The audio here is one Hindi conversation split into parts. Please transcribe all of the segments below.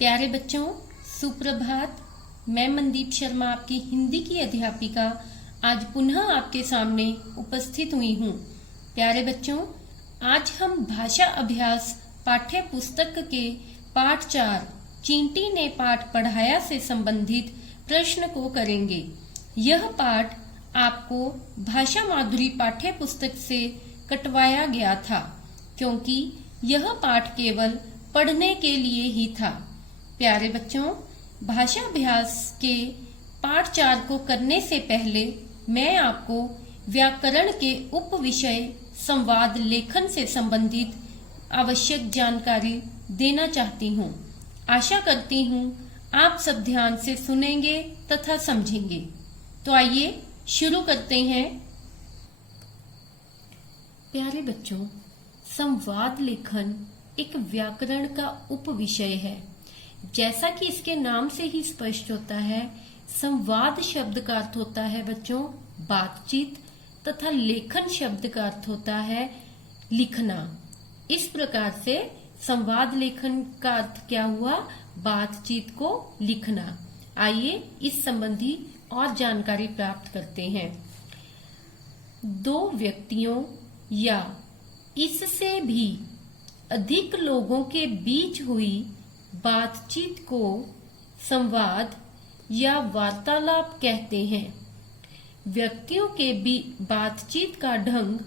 प्यारे बच्चों, सुप्रभात। मैं मनदीप शर्मा, आपकी हिंदी की अध्यापिका, आज पुनः आपके सामने उपस्थित हुई हूँ। प्यारे बच्चों, आज हम भाषा अभ्यास पाठ्य पुस्तक के पाठ 4 चींटी ने पाठ पढ़ाया से संबंधित प्रश्न को करेंगे। यह पाठ आपको भाषा माधुरी पाठ्य पुस्तक से कटवाया गया था, क्योंकि यह पाठ केवल पढ़ने के लिए ही था। प्यारे बच्चों, भाषा अभ्यास के पाठ 4 को करने से पहले मैं आपको व्याकरण के उप विषय संवाद लेखन से संबंधित आवश्यक जानकारी देना चाहती हूँ। आशा करती हूँ आप सब ध्यान से सुनेंगे तथा समझेंगे। तो आइए शुरू करते हैं। प्यारे बच्चों, संवाद लेखन एक व्याकरण का उप विषय है। जैसा कि इसके नाम से ही स्पष्ट होता है, संवाद शब्द का अर्थ होता है बच्चों बातचीत, तथा लेखन शब्द का अर्थ होता है लिखना। इस प्रकार से संवाद लेखन का अर्थ क्या हुआ? बातचीत को लिखना। आइए इस संबंधी और जानकारी प्राप्त करते हैं। दो व्यक्तियों या इससे भी अधिक लोगों के बीच हुई बातचीत को संवाद या वार्तालाप कहते हैं। व्यक्तियों के बातचीत का ढंग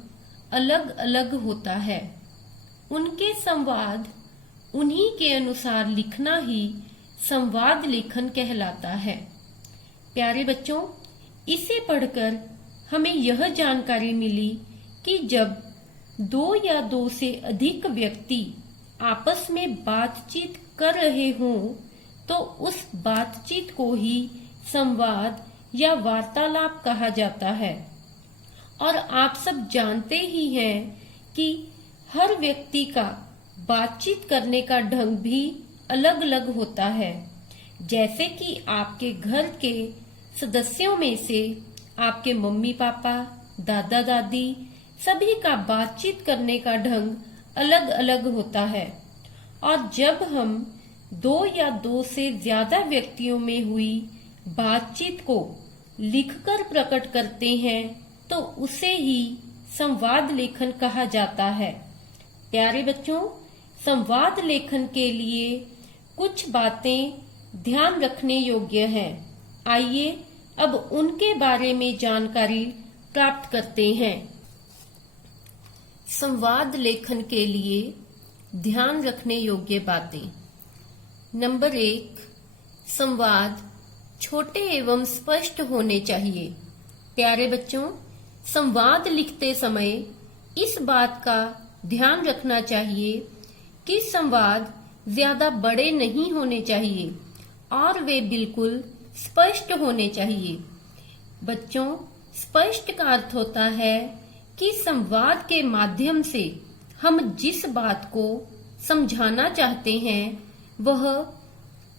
अलग अलग होता है। उनके संवाद उन्हीं के अनुसार लिखना ही संवाद लेखन कहलाता है। प्यारे बच्चों, इसे पढ़कर हमें यह जानकारी मिली कि जब दो या दो से अधिक व्यक्ति आपस में बातचीत कर रहे हों तो उस बातचीत को ही संवाद या वार्तालाप कहा जाता है। और आप सब जानते ही हैं कि हर व्यक्ति का बातचीत करने का ढंग भी अलग अलग होता है। जैसे कि आपके घर के सदस्यों में से आपके मम्मी पापा, दादा दादी सभी का बातचीत करने का ढंग अलग अलग होता है। और जब हम दो या दो से ज्यादा व्यक्तियों में हुई बातचीत को लिखकर प्रकट करते हैं तो उसे ही संवाद लेखन कहा जाता है। प्यारे बच्चों, संवाद लेखन के लिए कुछ बातें ध्यान रखने योग्य हैं। आइए अब उनके बारे में जानकारी प्राप्त करते हैं। संवाद लेखन के लिए ध्यान रखने योग्य बातें। नंबर 1, संवाद छोटे एवं स्पष्ट होने चाहिए। प्यारे बच्चों, संवाद लिखते समय इस बात का ध्यान रखना चाहिए कि संवाद ज्यादा बड़े नहीं होने चाहिए और वे बिल्कुल स्पष्ट होने चाहिए। बच्चों, स्पष्ट का अर्थ होता है कि संवाद के माध्यम से हम जिस बात को समझाना चाहते हैं वह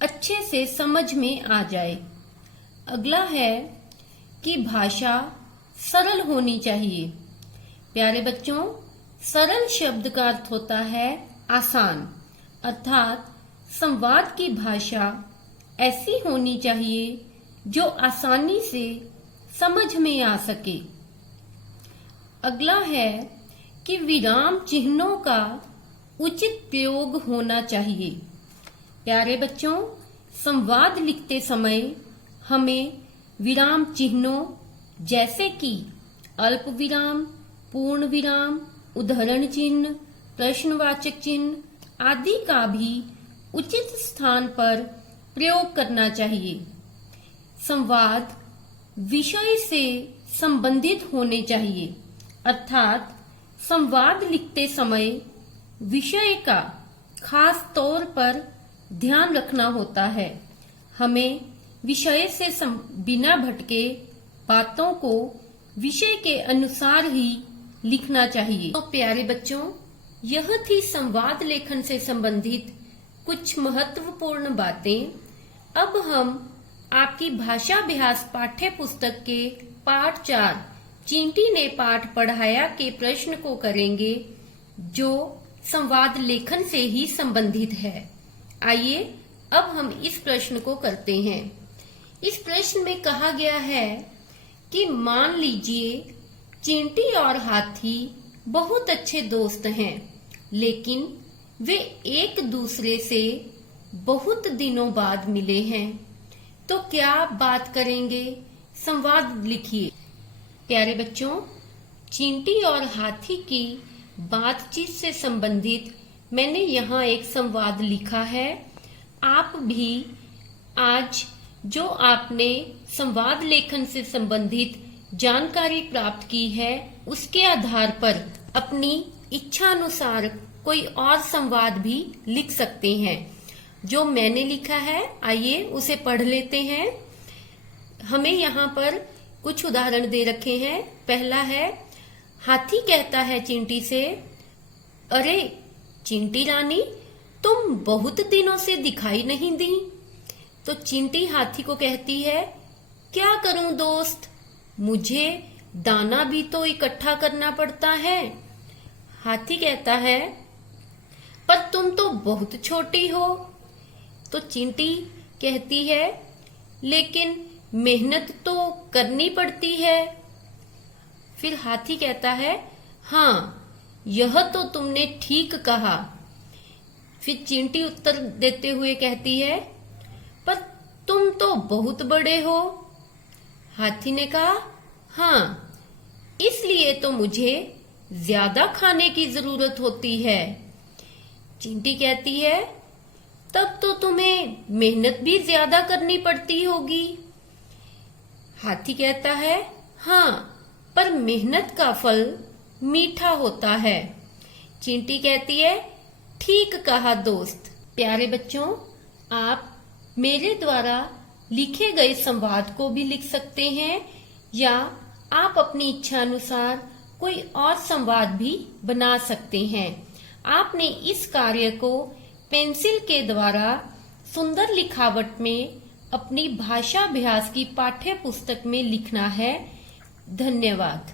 अच्छे से समझ में आ जाए। अगला है कि भाषा सरल होनी चाहिए। प्यारे बच्चों, सरल शब्द का अर्थ होता है आसान, अर्थात संवाद की भाषा ऐसी होनी चाहिए जो आसानी से समझ में आ सके। अगला है कि विराम चिन्हों का उचित प्रयोग होना चाहिए। प्यारे बच्चों, संवाद लिखते समय हमें विराम चिन्हों जैसे कि अल्प विराम, पूर्ण विराम, उद्धरण चिन्ह, प्रश्नवाचक चिन्ह आदि का भी उचित स्थान पर प्रयोग करना चाहिए। संवाद विषय से संबंधित होने चाहिए, अर्थात संवाद लिखते समय विषय का खास तौर पर ध्यान रखना होता है। हमें विषय से बिना भटके बातों को विषय के अनुसार ही लिखना चाहिए। तो प्यारे बच्चों, यह थी संवाद लेखन से संबंधित कुछ महत्वपूर्ण बातें। अब हम आपकी भाषा अभ्यास पाठ्य पुस्तक के पाठ 4 चींटी ने पाठ पढ़ाया के प्रश्न को करेंगे, जो संवाद लेखन से ही संबंधित है। आइए अब हम इस प्रश्न को करते हैं। इस प्रश्न में कहा गया है कि मान लीजिए चींटी और हाथी बहुत अच्छे दोस्त हैं, लेकिन वे एक दूसरे से बहुत दिनों बाद मिले हैं, तो क्या बात करेंगे? संवाद लिखिए। प्यारे बच्चों, चींटी और हाथी की बातचीत से संबंधित मैंने यहाँ एक संवाद लिखा है। आप भी आज जो आपने संवाद लेखन से संबंधित जानकारी प्राप्त की है, उसके आधार पर अपनी इच्छा अनुसार कोई और संवाद भी लिख सकते हैं। जो मैंने लिखा है, आइए उसे पढ़ लेते हैं। हमें यहाँ पर कुछ उदाहरण दे रखे हैं। पहला है, हाथी कहता है चींटी से, अरे चींटी रानी, तुम बहुत दिनों से दिखाई नहीं दी। तो चींटी हाथी को कहती है, क्या करूं दोस्त, मुझे दाना भी तो इकट्ठा करना पड़ता है। हाथी कहता है, पर तुम तो बहुत छोटी हो। तो चींटी कहती है, लेकिन मेहनत तो करनी पड़ती है। फिर हाथी कहता है, हाँ यह तो तुमने ठीक कहा। फिर चींटी उत्तर देते हुए कहती है, पर तुम तो बहुत बड़े हो। हाथी ने कहा, हाँ इसलिए तो मुझे ज्यादा खाने की जरूरत होती है। चींटी कहती है, तब तो तुम्हें मेहनत भी ज्यादा करनी पड़ती होगी। हाथी कहता है, हाँ पर मेहनत का फल मीठा होता है। चींटी कहती है, ठीक कहा दोस्त। प्यारे बच्चों, आप मेरे द्वारा लिखे गए संवाद को भी लिख सकते हैं, या आप अपनी इच्छा अनुसार कोई और संवाद भी बना सकते हैं। आपने इस कार्य को पेंसिल के द्वारा सुंदर लिखावट में अपनी भाषा अभ्यास की पाठ्य पुस्तक में लिखना है। धन्यवाद।